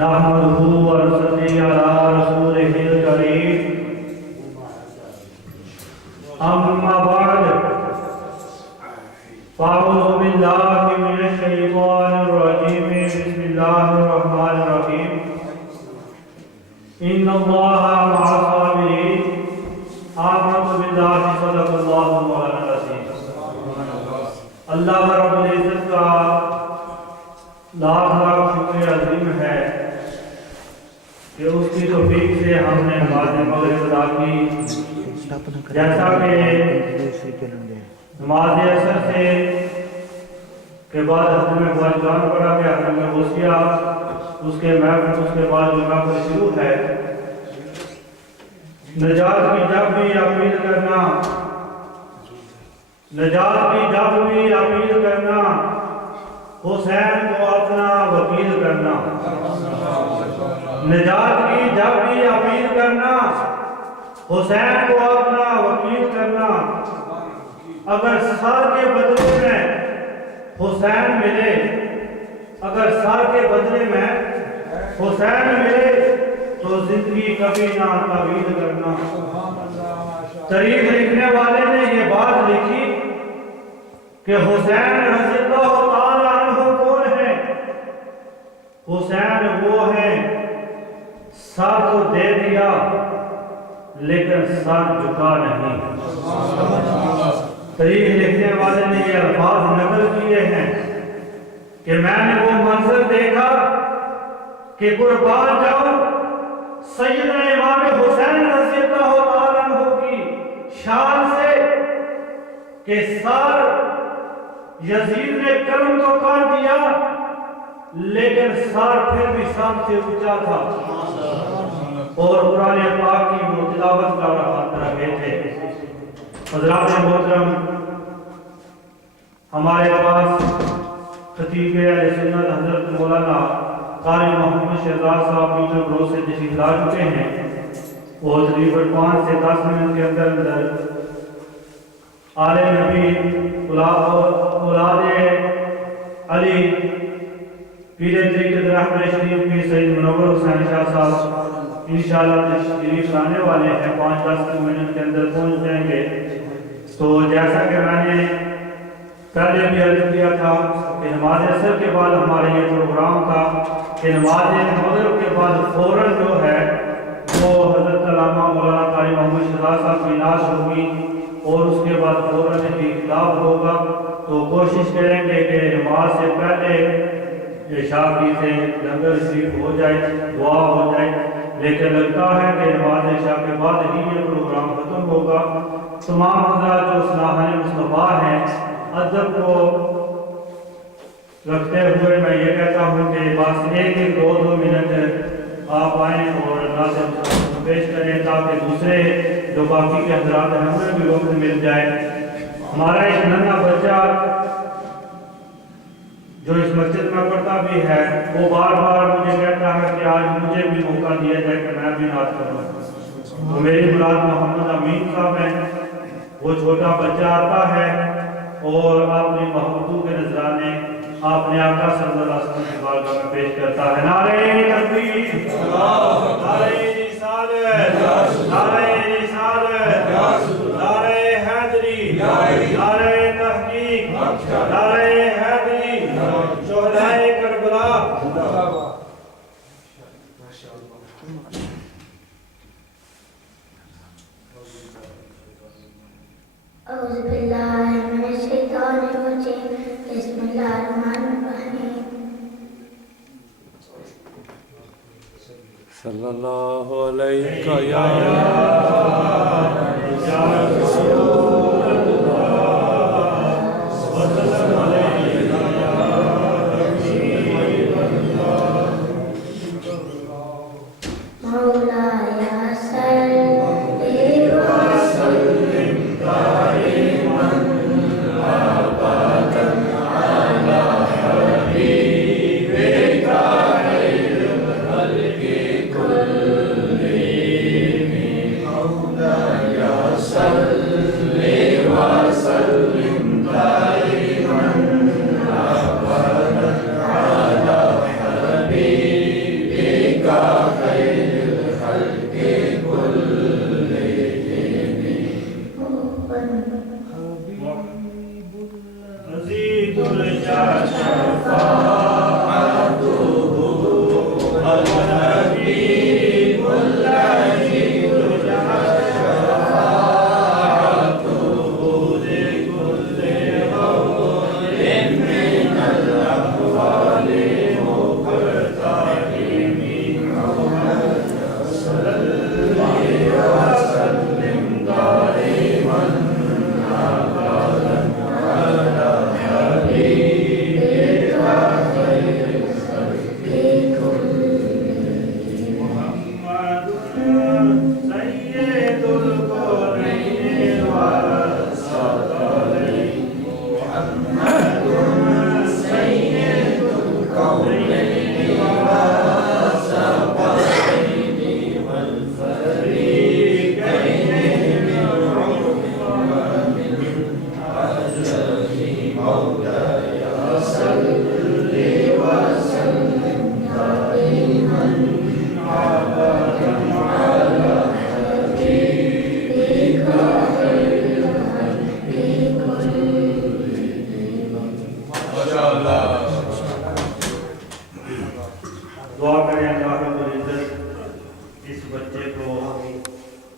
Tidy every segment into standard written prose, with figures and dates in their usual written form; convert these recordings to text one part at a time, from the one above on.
نحمده ونصلي على رسوله الكريم أما بعد فأعوذ بالله من الشيطان الرجيم بسم الله الرحمن الرحيم إن الله مع الصابرين آمنت بالله صدق الله مولانا العظيم اللہ رب العزت کا لاکھ لاکھ شکر عظیم ہے کہ اس کی توفیق سے ہم نے نماز مغرب ادا کی، جیسا کہ نماز عصر سے کے بعد ختم واجبان پڑھا گیا، ختم غوثیہ اس کے محفل اس کے بعد جمعہ پر شروع ہے۔ نجات کی جب بھی اپیل کرنا، نجات کی جب بھی اپیل کرنا، حسین کو اپنا وکیل کرنا۔ نجات کی جب بھی اپیل کرنا، حسین کو اپنا وکیل کرنا۔ اگر سر کے بدلے میں حسین ملے، اگر سر کے بدلے میں حسین ملے تو زندگی کبھی نہ طویل کرنا۔ تاریخ لکھنے والے نے یہ بات لکھی کہ حسین رضی اللہ تعالیٰ عنہ کون ہے؟ حسین وہ ہے سر تو دے دیا لیکن سر جھکا نہیں۔ تاریخ لکھنے والے نے یہ الفاظ نقل کیے ہیں کہ میں نے وہ منظر دیکھا کہ قربان جاؤں سیدنا امام حسین رضی اللہ تعالیٰ عنہ کی شان سے کہ سر یزید نے قلم تو کر دیا لیکن سر پھر بھی سب سے اونچا تھا اور قرآن پاک کی وہ تلاوت کر رہے تھے۔ حضرات محترم، ہمارے پاس خطیب اہل سنت حضرت مولانا قاری محمد شہزاد صاحب پیٹر برو سے تشریف لا چکے ہیں اور تقریباً 5 سے 10 منٹ کے اندر آل نبی اولاد علی پیر طریقت رحمت شریف پیر سید منور حسین شاہ صاحب انشاءاللہ تشریف لانے والے ہیں، 5-10 منٹ کے اندر پہنچ جائیں گے۔ تو جیسا کہ میں نے پہلے بھی عرض کیا تھا کہ نماز عصر کے بعد ہمارے یہ پروگرام تھا کہ نماز مغرب کے بعد فوراً جو ہے وہ حضرت علامہ مولانا قاری محمد شہزاد صاحب کی نعت ہوگی اور اس کے بعد فوراً ہی خطاب ہوگا۔ تو کوشش کریں گے کہ نماز سے پہلے عشاء کی سے لنگر شریف ہو جائے، دعا ہو جائے، لیکن لگتا ہے کہ نماز عشاء کے بعد ہی یہ پروگرام ختم ہوگا۔ تمام حضرات جو صلاحان مصطفیٰ ہیں، ادب کو رکھتے ہوئے میں یہ کہتا ہوں کہ بس 1-2 منٹ آپ آئیں اور ناظم پیش کریں تاکہ دوسرے جو باقی کے حضرات ہیں انہیں بھی وقت مل جائے۔ ہمارا ایک ننھا بچہ جو اس مسجد میں پڑھتا بھی ہے وہ بار بار مجھے کہتا ہے کہ آج مجھے بھی موقع دیا جائے کہ میں بھی نعت کروں۔ تو میری مراد محمد امین صاحب ہیں، وہ چھوٹا بچہ آتا ہے اور اپنی محبتوں کے نذرانے اپنے آقا صلی اللہ علیہ وسلم کی بارگاہ میں پیش کرتا ہے۔ نعرہ تکبیر، نعرہ رسالت، نعرہ رسالت، نعرہ حیدری، نعرہ تحقیق، نعرہ حیدری، شہدائے کربلا۔ اعوذ باللہ من الشیطان الرجیم، بسم اللہ الرحمن الرحیم۔ صلی اللہ علیہ یا رسول اللہ، وسلم علیہ یا حبیب اللہ، مولایا صلی وسلم دائما ابدا علی حبیبک خیر الخلق کلہم، مولایا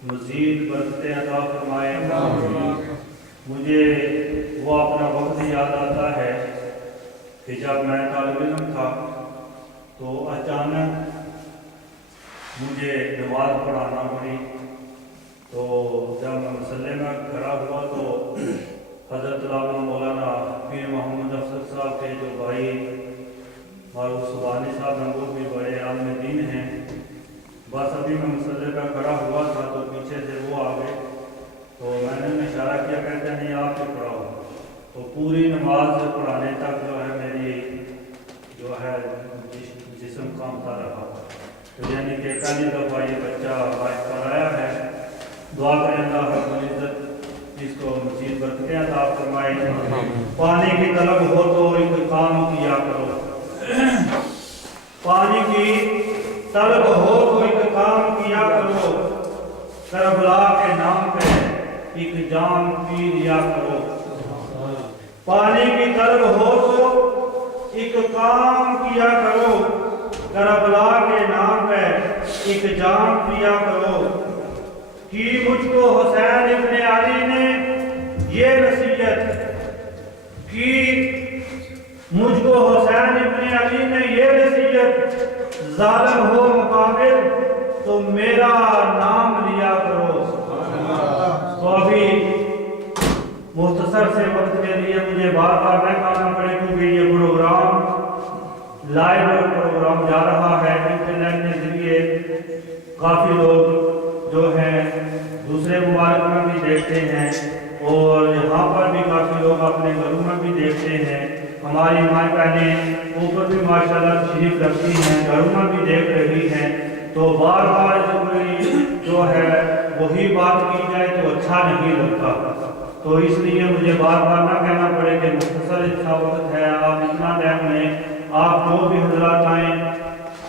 مزید برکتیں عطا فرمائے. مجھے وہ اپنا وقت یاد آتا ہے کہ جب میں طالب علم تھا تو اچانک مجھے نماز پڑھانا پڑی. تو جب میں مسلح میں کھڑا ہوا تو حضرت علامہ مولانا پیر محمد افضل صاحب کے جو بھائی معروف سبحانی صاحب ہیں وہ بھی بڑے عالم دین ہیں. بس ابھی میں مسلح پہ کھڑا ہوا تھا تو پیچھے سے وہ آ گئے تو میں نے انہیں اشارہ کیا, کہتے ہیں نہیں آپ ہی پڑھاؤ. تو پوری نماز پڑھانے تک جو ہے میری جو ہے جسم کامتا رہا. تو یعنی کہ پہلی دفعہ یہ بچہ آج پر آیا ہے. دعا کریں اللہ رب العزت اس کو مزید برکتیں عطا فرمائے. پانی کی طلب ہو تو ایک کام کیا کرو. پانی کی طلب ہو تو ایک کام کیا کرو. کربلا کے نام پہ ایک جام پی لیا کرو. پانی کی طلب ہو تو ایک کام کیا کرو. کربلا کے نام پہ ایک جام پیا کرو. کہ مجھ کو حسین ابن علی نے یہ نصیحت کی, مجھ کو حسین ابن علی نے یہ نصیحت, ظالم ہو مقابل تو میرا نام لیا کرو. تو ابھی مختصر سے وقت کے لیے مجھے بار بار نہ کہنا پڑے کیونکہ یہ پروگرام لائیو پروگرام جا رہا ہے انٹرنیٹ کے ذریعے. کافی لوگ جو ہیں دوسرے ممالک میں بھی دیکھتے ہیں اور یہاں پر بھی کافی لوگ اپنے گھروں میں بھی دیکھتے ہیں. ہماری مائیں بہنیں اوپر بھی ماشاءاللہ تشریف رکھتی ہیں, گھروں میں بھی دیکھ رہی ہیں. تو بار بار جو ہے وہی بات کی جائے تو اچھا نہیں لگتا. تو اس لیے مجھے بار بار نہ کہنا پڑے کہ مختصر اتنا وقت ہے, آپ اتنا ٹائم لیں. آپ جو بھی حضرات آئیں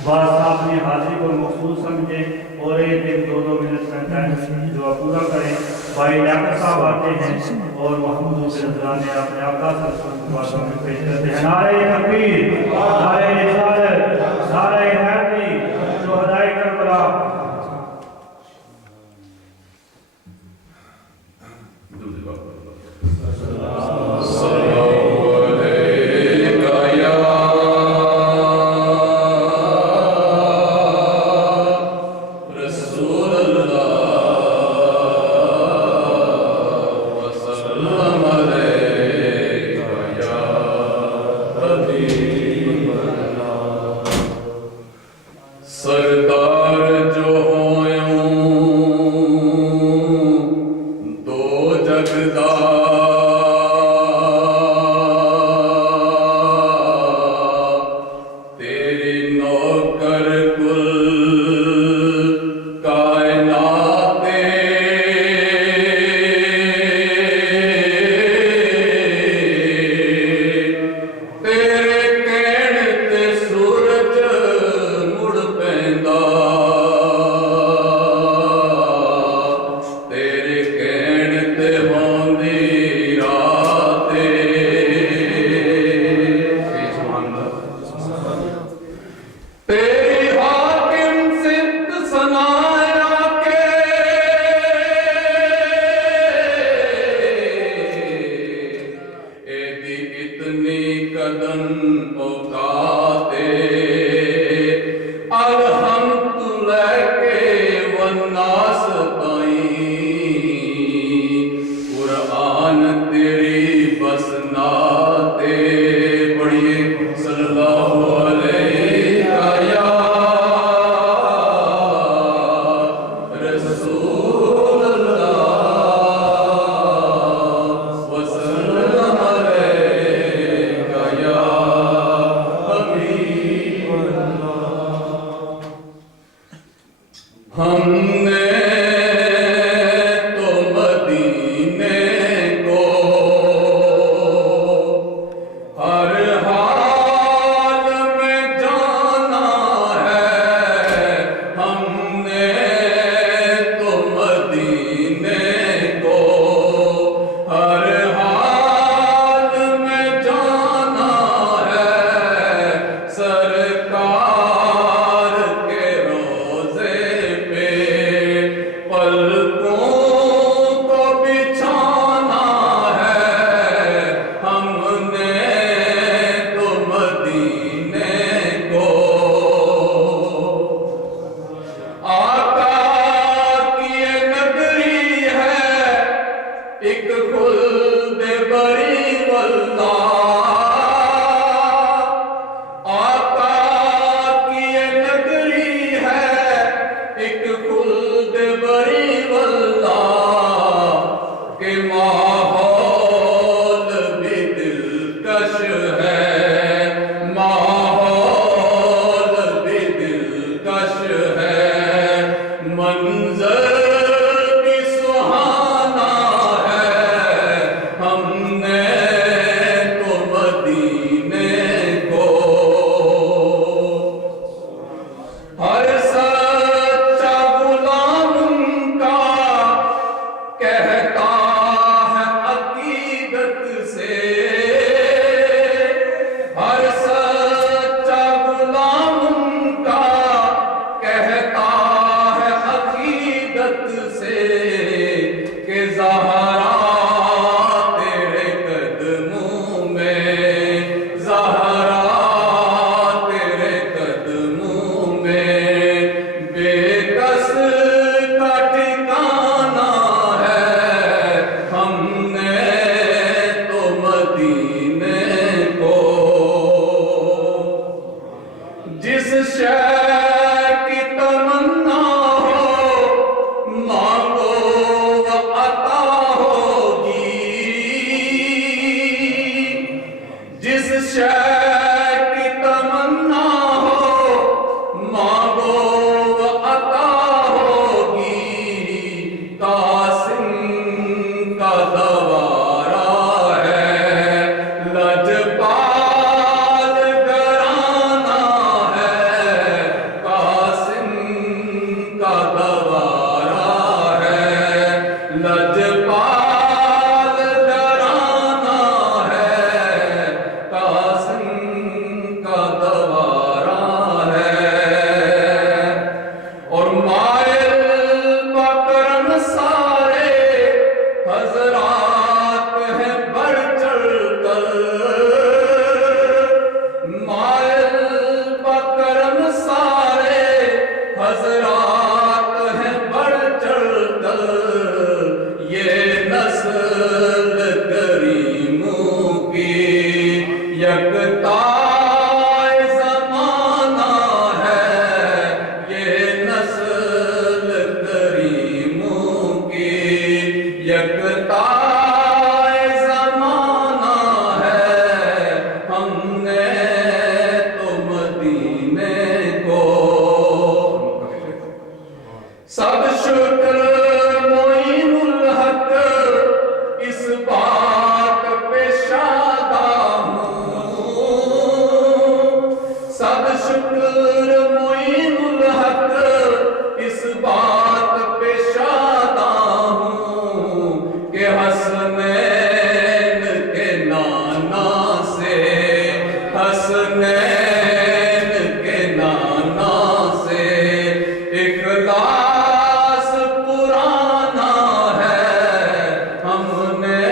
بس اپنی حاضری کو مخصوص سمجھیں اور ایک دو منٹ کا ٹائم جو پورا کریں. بھائی لیاقت صاحب آتے ہیں اور محمود حسین نے اپنے آقا صلی اللہ علیہ وسلم کے باتوں میں پیش کرتے ہیں. نعرہ تکبیر, نعرہ رسالت, نعرہ حیدری, شہدائے کربلا. ہم نے منظر بھی سہانا ہے، ہم نے تو مدینے کو ہر سچا غلام ان کا کہتا ہے عقیدت سے، ہر سچا غلام ان کا کہتا ہے عقیدت سے کہ زہرا تیرے قدموں میں، زہرا تیرے قدموں میں بے کس کا ٹھکانہ ہے، ہم نے تو مدینے کو جس شے کی تمنا ہو مانگو وہ عطا ہوگی، جس شے کی تمنا ہو مانگو وہ عطا ہوگی، قاسم کا دوارا ہے، لجپال گرانا ہے، قاسم کا دوارا ہے، لجپال گرانا ہے، قاسم کا دوارا ہے، اور مائل بکرم سارے حضرات ہیں بڑھ چڑھ کر، مائل بکرم سارے حضرات ہیں بڑھ چڑھ کر، یہ نسل کریموں کی یکتا زمانہ ہے، یہ نسل کریموں کی یکتا زمانہ ہے، ہم نے تو مدینے کو سب شکر معین الحق اس بات پہ شادہ ہوں، سب شکر معین الحق اس بات پہ شادہ ہوں کہ حسنین کے نانا سے، حسنین کے نانا سے اخلاص پرانا ہے، ہم نے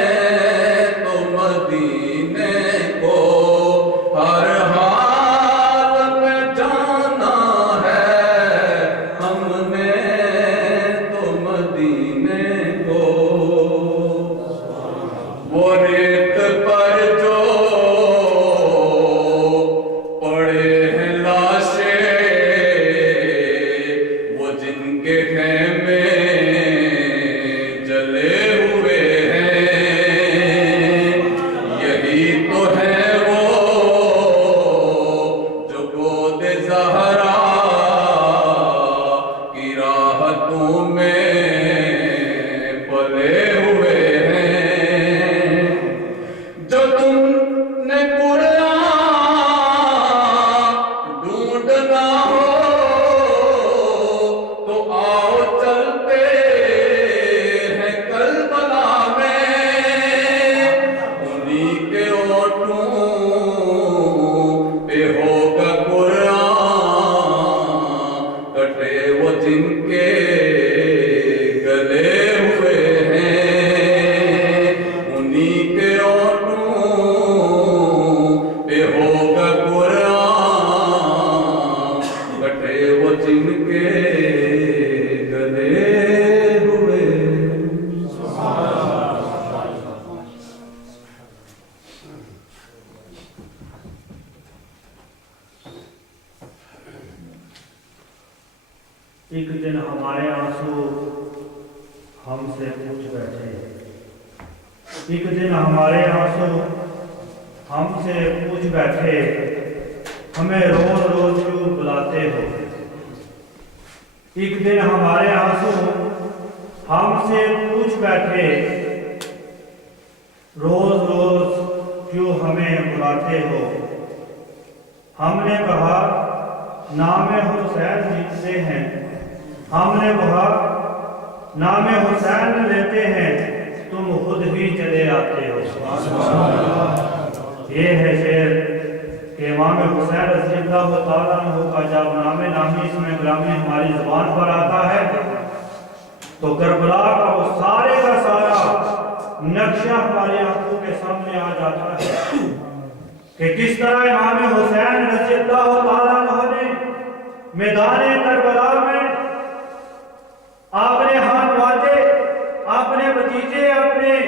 تو مدینے کو ہر حال میں جانا ہے، ہم نے تو مدینے کو وہ ریت پر جو پڑے ہیں لاشیں، وہ جن کے خیمے جلے ہوئے ہیں، یہی تو ہے وہ جو گود زہرا کی راحتوں میں پلے ہوئے ہیں، جو تم نے قرآن ڈھونڈنا ہو تو آؤ چلتے ہیں کربلا میں، انہی کے ہونٹوں پہ ہوگا قرآن، کٹے وہ جن کے گلے ہوئے ہیں، انہی کے ہونٹوں پہ ہوگا قرآن، کٹے وہ جن کے گلے ہوئے۔ ایک دن ہمارے آنسو ہم سے پوچھ بیٹھے، ایک دن ہمارے آنسو ہم سے پوچھ بیٹھے، ہمیں روز روز کیوں بلاتے ہو؟ ایک دن ہمارے آنسو ہم سے پوچھ بیٹھے روز روز کیوں ہمیں بلاتے ہو؟ ہم نے کہا نام حسین لکھتے ہیں، ہم نے کہا نام حسین لیتے ہیں، تم خود ہی چلے آتے ہو۔ یہ ہے شعر کہ امام حسین رضی اللہ تعالیٰ عنہ کا جب نام نامی اس میں گرامی ہماری زبان پر آتا ہے تو کربلا کا وہ سارے کا سارا نقشہ ہماری آنکھوں کے سامنے آ جاتا ہے کہ کس طرح امام حسین رضی اللہ تعالیٰ عنہ نے میدان کربلا میں اپنے ہاتھ والے، اپنے بھتیجے، اپنے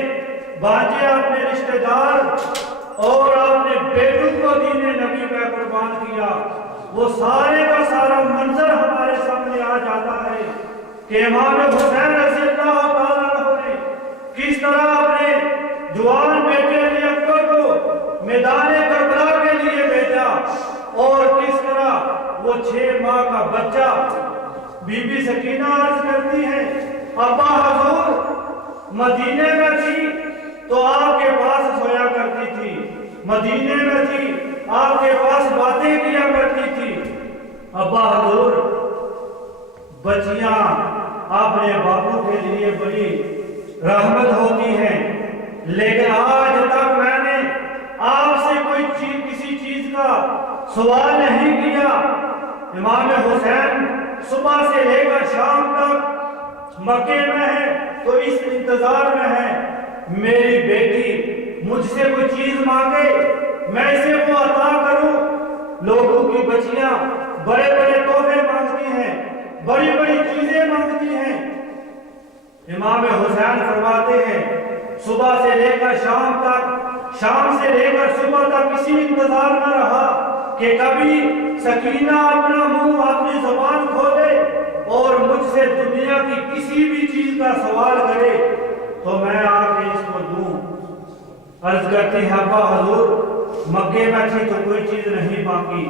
بانجے، اپنے رشتہ دار اور اپنے بیٹوں کو دین نبی پہ قربان کیا۔ وہ سارے کا سارا منظر ہمارے سامنے آ جاتا ہے کہ امام حسین رضی اللہ تعالیٰ عنہ نے کس طرح اپنے جوان بیٹے علی اکبر کو میدان کربلا کے لیے بھیجا اور کس طرح وہ 6 ماہ کا بچہ بی بی سکینہ عرض کرتی ہے ابا حضور مدینے میں تھی تو آپ کے پاس سویا کرتی تھی، مدینے میں تھی آپ کے پاس باتیں کیا کرتی تھی۔ ابا حضور بچیاں اپنے باپو کے لیے بڑی رحمت ہوتی ہیں، لیکن آج تک میں نے آپ سے کوئی چیز کسی چیز کا سوال نہیں کیا۔ امام حسین صبح سے لے کر شام تک مکے میں ہے تو اس انتظار میں ہے میری بیٹی مجھ سے کوئی چیز مانگے میں اسے وہ عطا کروں۔ لوگوں کی بچیاں بڑے بڑے تحفے مانگتی ہیں، بڑی بڑی چیزیں مانگتی ہیں۔ امام حسین فرماتے ہیں صبح سے لے کر شام تک، شام سے لے کر صبح تک کسی انتظار نہ رہا کہ کبھی سکینہ اپنا منہ اپنی زبان کھولے اور مجھ سے دنیا کی کسی بھی چیز کا سوال کرے تو میں آ کے اس کو دوں۔ عرض کرتی ہے ابا حضور مکے میں تھی تو کوئی چیز نہیں مانگی،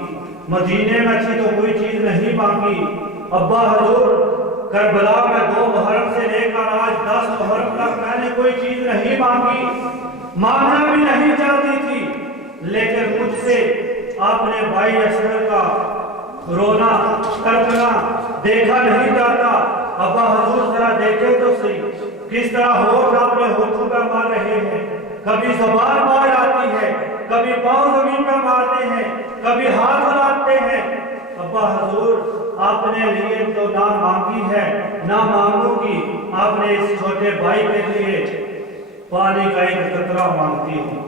مدینے میں تھی تو کوئی چیز نہیں مانگی۔ ابا حضور کربلا میں 2 محرم سے لے کر آج 10 محرم تک میں نے کوئی چیز نہیں مانگی، مانگنا بھی نہیں چاہتی تھی، لیکن مجھ سے اپنے بھائی اصغر کا رونا تڑپنا دیکھا نہیں جاتا۔ ابا حضور ذرا دیکھیں تو صحیح کس طرح ہوٹھ اپنے ہونٹوں پہ مار رہے ہیں، کبھی زبان باہر آتی ہے، کبھی پاؤں زمین پہ مارتے ہیں، کبھی ہاتھ ہلاتے ہیں۔ ابا حضور آپ نے لیے تو نہ مانگی ہے نہ مانگوں گی، آپ نے اس چھوٹے بھائی کے لیے پانی کا ایک قطرہ مانگتی ہوں۔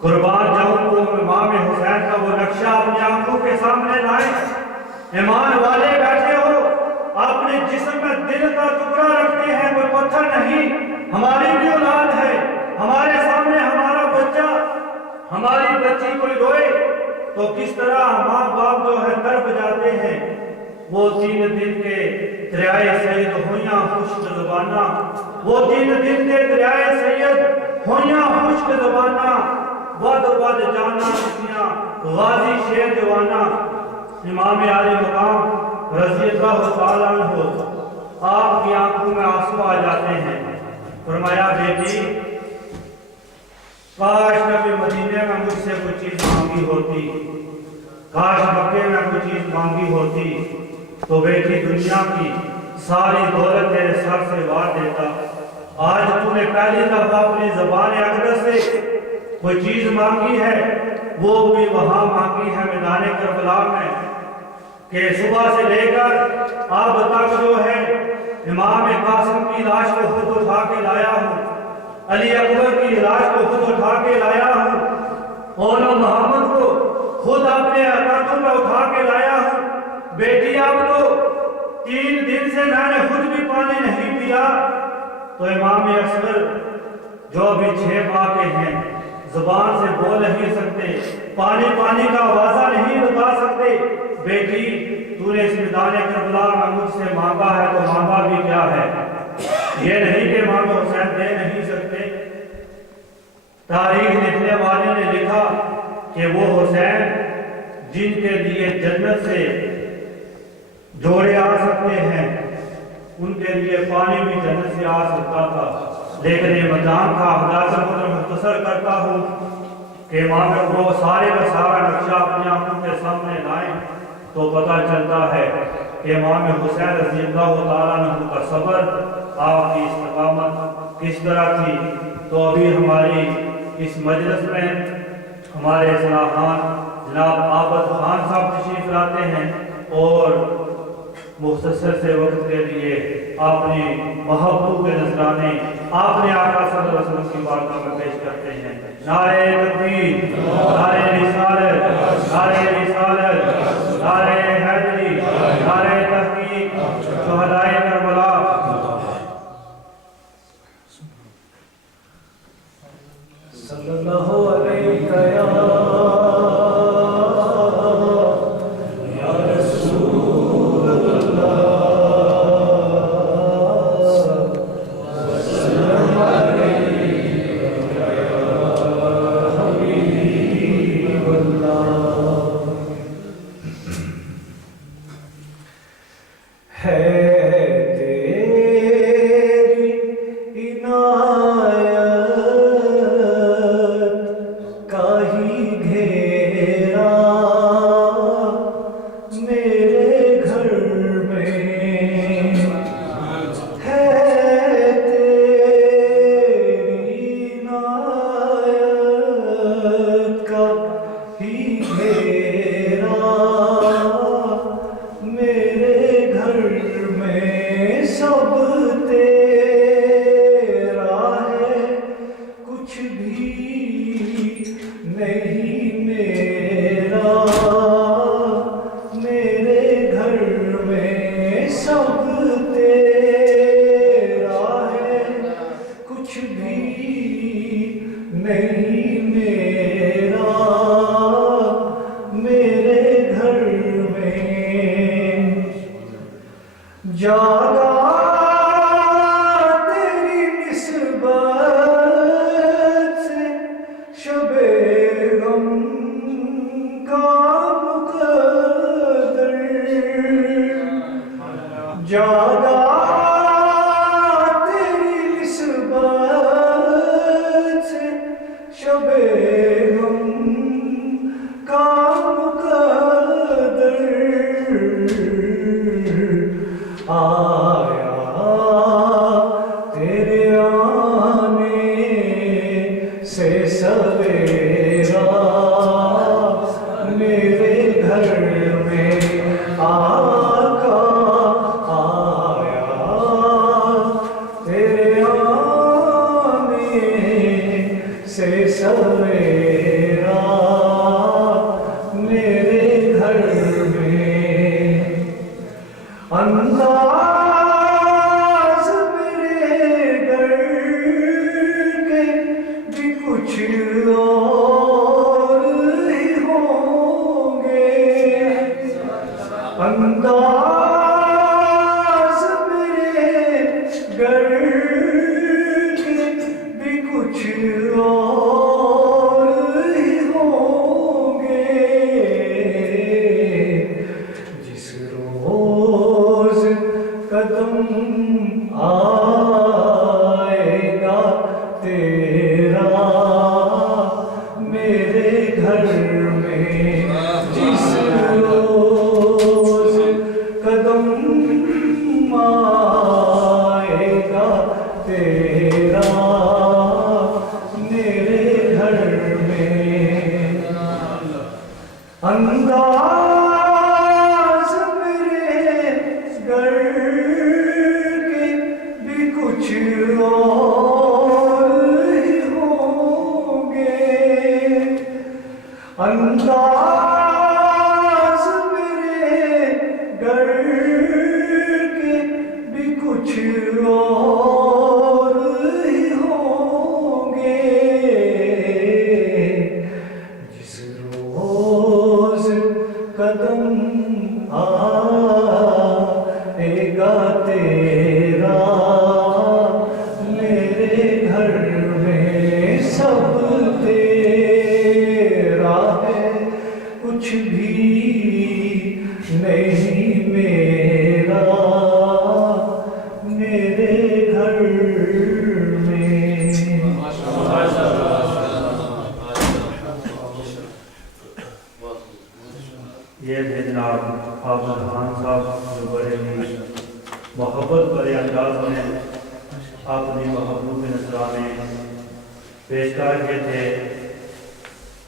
قربان جاؤں کو امام حسین کا وہ نقشہ اپنی آنکھوں کے سامنے لائیں۔ ایمان والے بیٹھے ہو اپنے جسم میں دل کا ٹکڑا رکھتے ہیں، کوئی پتھر نہیں، ہماری بھی اولاد ہے، ہمارے سامنے ہمارا بچہ، ہماری بچی کوئی روئے تو کس طرح ماں باپ جو ہے تڑپ جاتے ہیں۔ وہ 3 دن کے دریائے سید ہویاں خشک زبانہ، وہ 3 دن کے دریائے سید ہویاں خشک زبانہ، ود ود جانا کسیاں غازی شیر جوانہ۔ امام عالی مقام رضی اللہ تعالیٰ عنہ آپ کی آنکھوں میں آنسو آ جاتے ہیں۔ فرمایا بیٹی کاش نبی مدینے میں مجھ سے کوئی چیز مانگی ہوتی، کاش مکے میں کوئی چیز مانگی ہوتی تو بیٹی دنیا کی ساری دولت تیرے سر سے وار دیتا۔ آج تو نے پہلی دفعہ اپنی زبان اقدس سے کوئی چیز مانگی ہے، وہ بھی وہاں مانگی ہے میدان کربلا میں کہ صبح سے لے کر اب تک جو ہے امام قاسم کی لاش کو خود اٹھا کے لایا ہوں، علی اکبر کی لاش کو خود اٹھا کے لایا ہوں، اور محمد کو خود اپنے ہاتھوں میں اٹھا کے لایا ہوں۔ بیٹی اب تو 3 دن سے میں نے خود بھی پانی نہیں پیا۔ تو امام اصغر جو بھی 6 ماہ کے ہیں، زبان سے بول نہیں سکتے، پانی پانی کا آوازہ نہیں لگا سکتے، بیٹی تو نے اس میدان کربلا میں مجھ سے مانگا ہے تو مانگا بھی کیا ہے؟ یہ نہیں کہ امام حسین دے نہیں سکتے۔ تاریخ لکھنے والے نے لکھا کہ وہ حسین جن کے لیے جنت سے جوڑے آ سکتے ہیں، ان کے لیے پانی بھی جنت سے آ سکتا تھا، لیکن یہ مدان کا حداثت میں مختصر کرتا ہوں کہ امام وہ سارے کا سارا نقشہ اپنی آنکھوں کے سامنے لائیں تو پتہ چلتا ہے کہ امام حسین رضی اللہ تعالیٰ عنہ کا صبر، آپ کی استقامت کس طرح تھی۔ تو ابھی ہماری اس مجلس میں ہمارے صلاحان جناب عابد خان صاحب تشریف لاتے ہیں اور مختصر سے وقت کے لیے اپنی محبوب کے نذرانے اپنے آقا صلی اللہ علیہ وسلم کی بارگاہ میں پیش کرتے ہیں۔ نعرہ تکبیر، نعرہ رسالت، نعرہ رسالت، نعرہ حیدری، نعرہ تحقیق، شہدائے کربلا۔ صلی اللہ علیہ یا رسول اللہ، وسلم علیک یا حبیب اللہ۔ ہے تیری عنایت کا ہی گھیرا میرے گھر میں، ہے تیری عنایت کا ہی گھیرا میرے گھر میں، سب تیرا ہے کچھ بھی نہیں میرا، میرے گھر میں سب تیرا ہے کچھ بھی نہیں میرا، میرے گھر میں جاگا تیری نسبت سے شب غم کا مقدر، جاگا تیری نسبت سے شب غم کا مقدر، آیا تیرے آنے سے سویرا میرے گھر میں، آقا آیا تیرے آنے سے سویرا میرے گھر میں، انداز میرے گھر کے بھی کچھ اور ہی ہوں گے، انداز میرے گھر کے بھی کچھ اور ہی ہوں گے، جس روز قدم آئے گا تیرا میرے گھر میں، جس روز قدم آئے گا تیرا میرے گھر میں، انداز میرے گھر کے بھی کچھ اور ہی ہوں گے، انداز میرے گھر کے بھی کچھ اور ہی گھر میں یہ تھے جناب حافظ خان صاحب جو بڑے ہی محبت بڑے انداز میں اپنی محبوب نذرانے پیش کر رہے تھے۔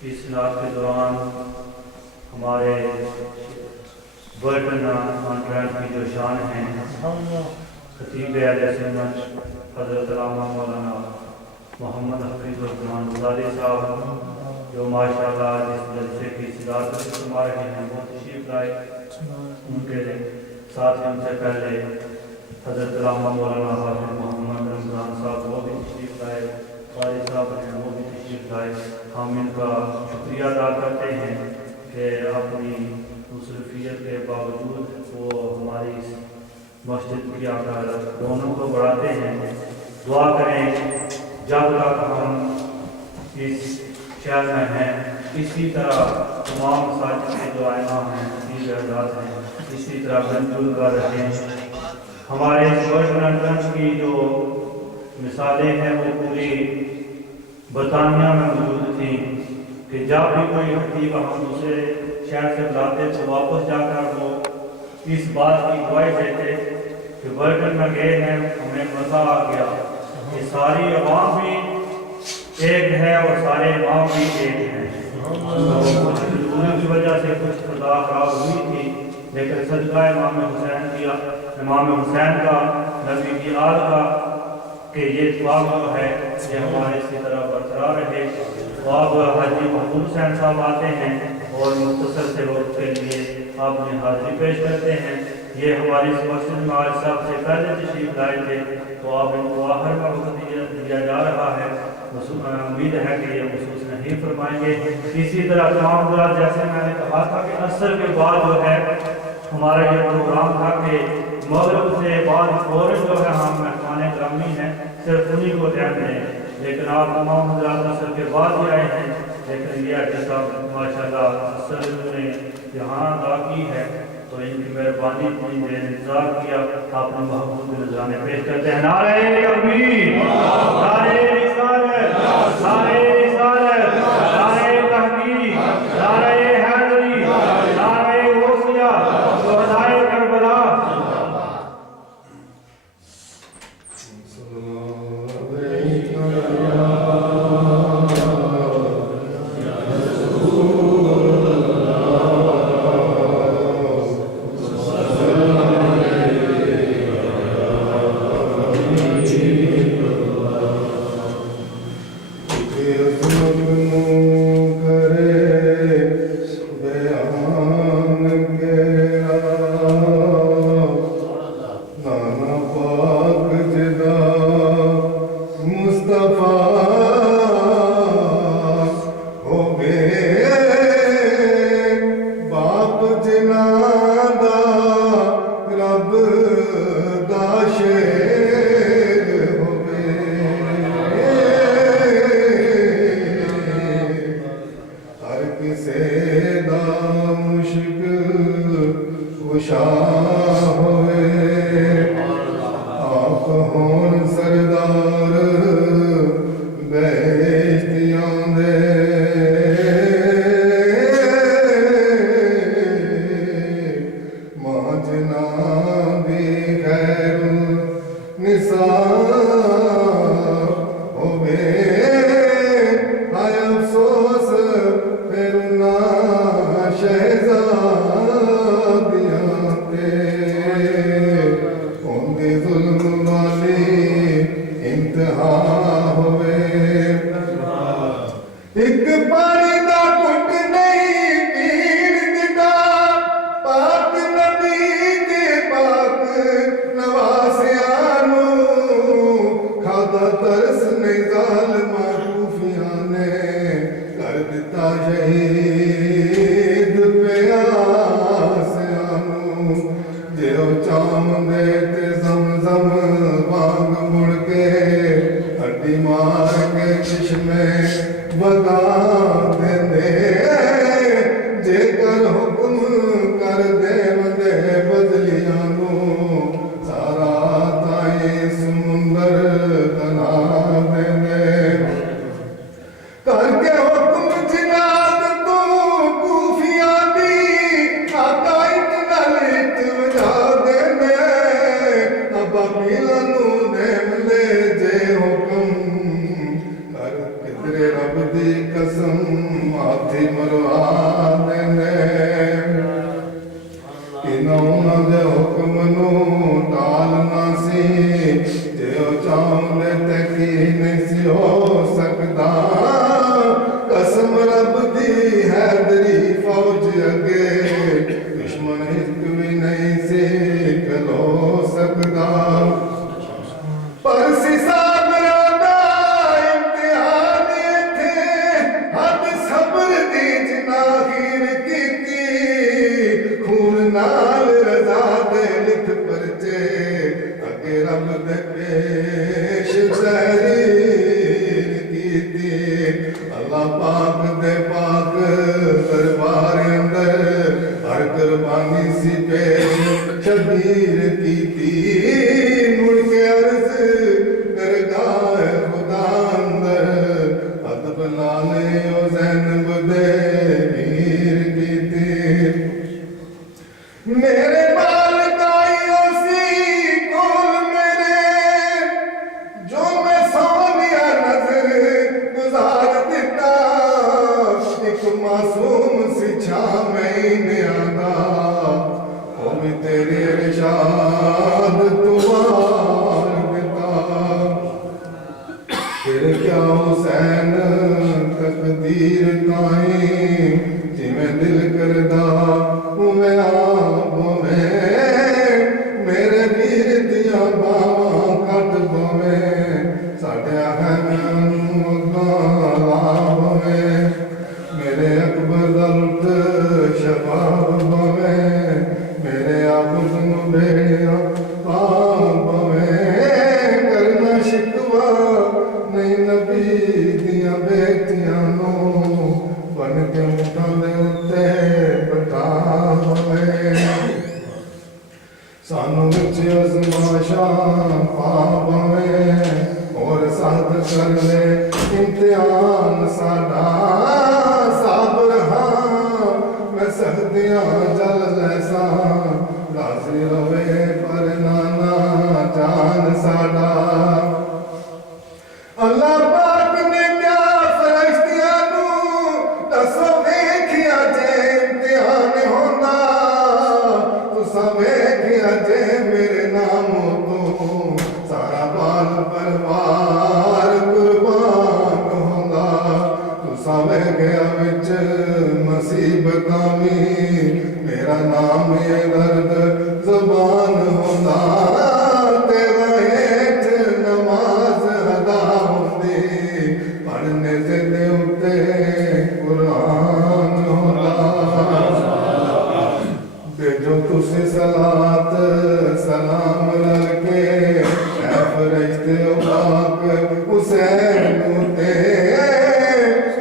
اس نعت کے دوران ہمارے برٹن کانفرنس کی جو شان ہیں خطیب اہل سنت حضرت علامہ مولانا محمد حفیظ الرحمان غزالی صاحب جو ماشاءاللہ اس جلسے کی صدارت فرما رہے ہیں، وہ تشریف لائے۔ ان کے ساتھ ہم سے پہلے حضرت علامہ مولانا حافظ محمد رمضان صاحب وہ بھی تشریف لائے، قاری صاحب ہیں وہ بھی تشریف لائے۔ ہم ان کا شکریہ ادا کرتے ہیں کہ اپنی مصروفیت کے باوجود وہ ہماری اس مسجد کی آ کر دونوں کو بڑھاتے ہیں۔ دعا کریں جب تک ہم اس شہر میں ہیں اسی طرح تمام مساجد کے جو ائمہ ہیں خطیب اعزاز ہیں اسی طرح مل جل کر رہیں۔ ہمارے گورنمنٹ کی جو مثالیں ہیں وہ پوری برطانیہ میں موجود تھیں کہ جب بھی کوئی خطیب ہم دوسرے شہر سے بلاتے تو واپس جا کر وہ اس بات کی گواہی دیتے کہ برٹن میں گئے ہیں ہمیں مزہ آ گیا کہ ساری عوام بھی ایک ہے اور سارے امام بھی ایک ہیں۔ کچھ مجبوری کی وجہ سے کچھ خدا خراب ہوئی تھی لیکن صدقہ امام حسین کا نبی کی آل کا کہ یہ خواب جو ہے یہ ہمارے اسی طرح برقرار رہے۔ خواب حاجی محمود حسین صاحب آتے ہیں اور مختصر سے وقت کے لیے آپ نے حاضری پیش کرتے ہیں۔ یہ ہماری اس مسجد میں آج صاحب سے پہلے تشریف لائے تھے تو آپ ان کو آخر کا وقت دیا جا رہا ہے، امید ہے کہ یہ خصوص نہیں فرمائیں گے۔ اسی طرح تمام حضرات جیسے میں نے کہا تھا کہ عصر کے بعد جو ہے ہمارا یہ پروگرام تھا کہ مغرب سے بعد فوراً جو ہے ہم مہمان گرامی ہیں صرف انہی کو ٹائم دیں، لیکن آپ تمام حضرات عصر کے بعد ہی آئے ہیں، لیکن یہ حاجی صاحب ماشاءاللہ عصر نے یہاں ادا کی ہے تو ان کی مہربانی تھی، میں نے انتظار کیا۔ آپ نے محبوب نذرانے پیش کرتے ہیں۔ نعرہ تکبیر، نعرہ رسالت، نعرہ رسالت، نعرہ تحقیق، نعرہ حیدری، نعرہ غوثیہ، شہدائے کربلا۔ سارا تائیں پوے ساڈے حامیاں نوں اگاں لا پوے میرے اکبر دا لٹ شباب پوے میرے عابد نوں بیڑیاں پاؤں پوے کرنا شکوا نہیں نبی دیاں بیٹیاں نوں بن کے اونٹاں دے اُتے بٹھا پوے سانوں وچ ازمائشاں پا پوے اور سخت کر لے امتحان ساڈا صبر ہاں میں سختیاں جل لیساں راضی رہے پر نانا جان ساڈا اللہ پاک نے کیا فرشتیاں نوں دسو ویکھیا جے امتحان ہوندا تساں ویکھیا جے میرے ناموں تو سارا بال پروار قربان ہوندا تساں ویکھیا وچ مصیبتاں وی میرا نام یہ درد زبان ہوندا تیرا ہیٹھ نماز ادا ہوندی پڑھنے دے اُتے قرآن ہوندا بھیجو تسی صلاۃ سلام رل کے اے فرشتے او پاک حسین اُتے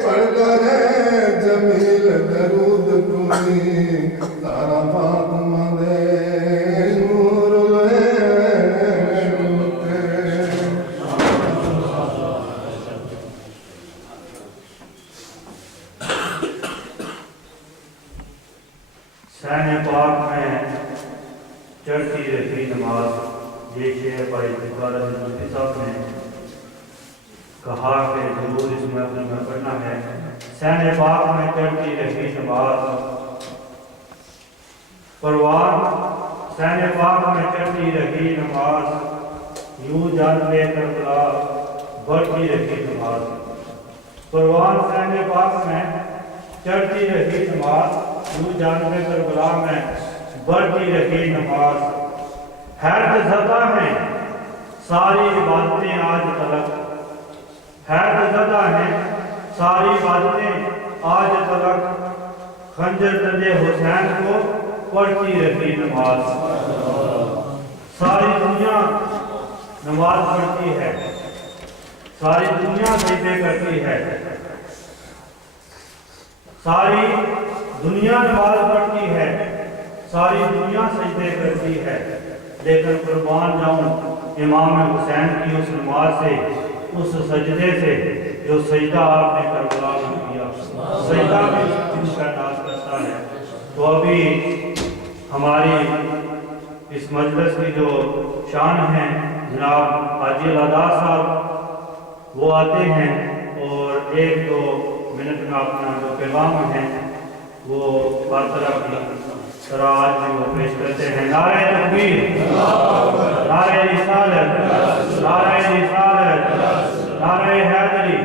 پڑھدا رہے جمیل درود تمہیں تارا فاطمہ دے نور العین اُتے سین پاک میں چڑھتی رہتی نماز یہ شعر بھائی بخار مفتی صاحب نے کہا کہ ضرور اس محفل میں پڑھنا ہے سین پاک میں چڑھتی رہتی نماز پروان سین پاک میں چڑھتی رہتی نماز یوں جان لے کربلا بڑھتی رہتی نماز پروان سین پاک میں چڑھتی رہتی نماز یوں جان لے کربلا میں بڑھتی رہتی نماز حیرت زدہ ہیں ساری عبادتیں آج تلک حیرت زدہ ہیں ساری عبادتیں آج تلک خنجر تندے حسین کو پڑھتی رہتی نماز ساری دنیا نماز پڑھتی ہے ساری دنیا سجدے کرتی ہے ساری دنیا نماز پڑھتی ہے ساری دنیا سجدے کرتی ہے لیکن قربان جاؤں امام حسین کی اس نماز سے اس سجدے سے جو سجدہ آپ نے کربلا میں کیا سجدہ بھی ان کا ناز کرتا ہے تو ابھی ہماری اس مجلس کی جو شان ہیں جناب حاجی الاداء صاحب وہ آتے ہیں اور ایک دو منٹ میں اپنا جو پیغام ہیں وہ ہر طرح کی سراج میں وہ پیش کرتے ہیں نعرہ تکبیر نعرہ رسالت نعرہ رسالت نعرہ حیدری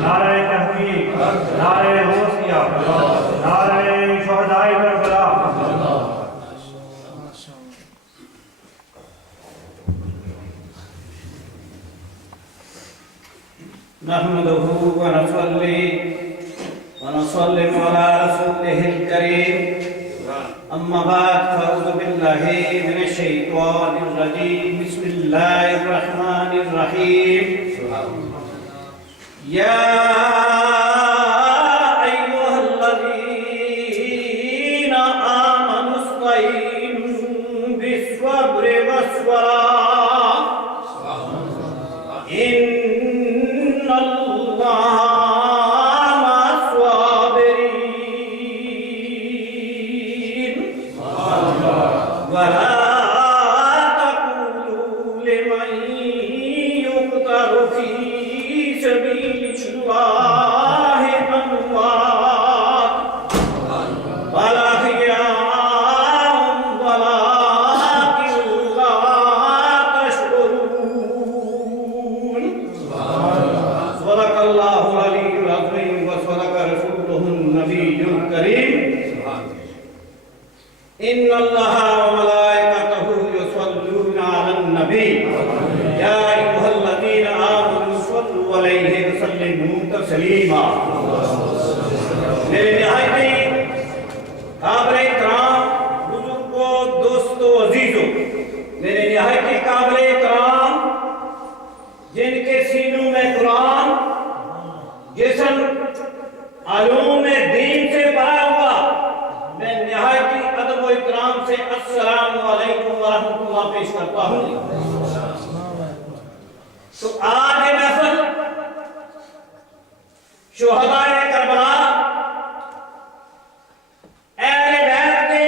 نعرہ تحقیق نعرہ غوثیہ نعرہ شہداء کربلا نحمده ونصلي على رسوله الكريم أما بعد فأعوذ بالله من الشيطان الرجيم بسم الله الرحمن الرحيم يا أيها الذين آمنوا استعينوا بالصبر والصلاة إن الله جن کے سینوں میں قرآن جسم علوم دین سے بھرا ہوا، میں نہایتی ادب و اکرام سے السلام علیکم ورحمۃ اللہ پیش کرتا ہوں۔ تو آج یہ محفل شہدائے کربلا، اہل بیت کے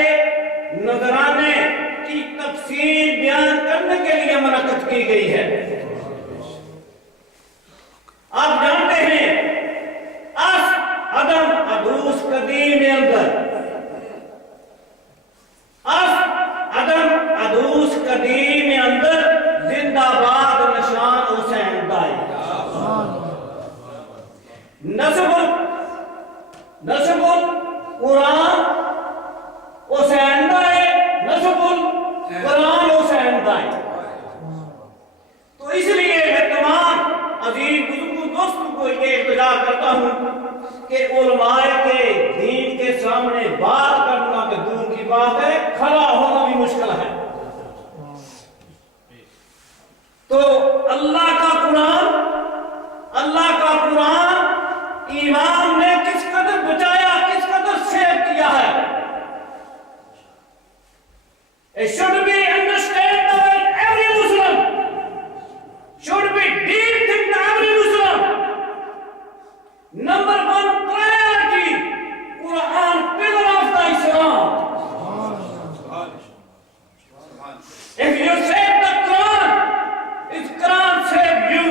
نذرانے کی تفصیل بیان کرنے کے لیے منعقد کی گئی ہے۔ آپ جانتے ہیں اس عدم ادوس قدیم اندر، اس عدم ادوس قدیم اندر زندہ باد نشان حسین دائی، نسب القرآن حسین دائی، نسب القرآن حسین دائی۔ تو اس لیے میں تمام عزیز بزرگوں دوستوں کو یہ التجا کرتا ہوں کہ علماء کے دین کے سامنے بات کرنا تو دور کی بات ہے، کھڑا ہونا بھی مشکل ہے۔ تو اللہ کا قرآن ایمان نے کس قدر بچایا، کس قدر سیو کیا ہے۔ It should be understood by every Muslim, should be deep in every Muslim. Number one priority, Quran, pillar of the Islam. If you save the Quran, if Quran save you.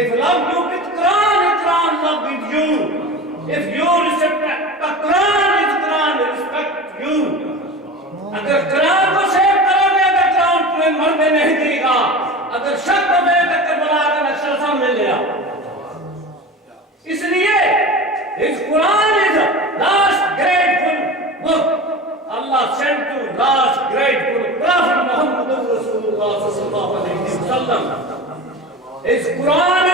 If love you with Quran, Quran love with you. If you respect the Quran, Quran respect you. اگر قرآن کو save کرو گے تو قرآن تمہیں مرنے نہیں دے گا۔ اگر شک ہوئے تو کربلا کا نقشہ سامنے لے آؤ۔ اس لیے اس قرآن is the last grateful book Allah sent to last grateful Prophet Muhammad Rasulullah sallallahu alaihi wasallam. Us Quran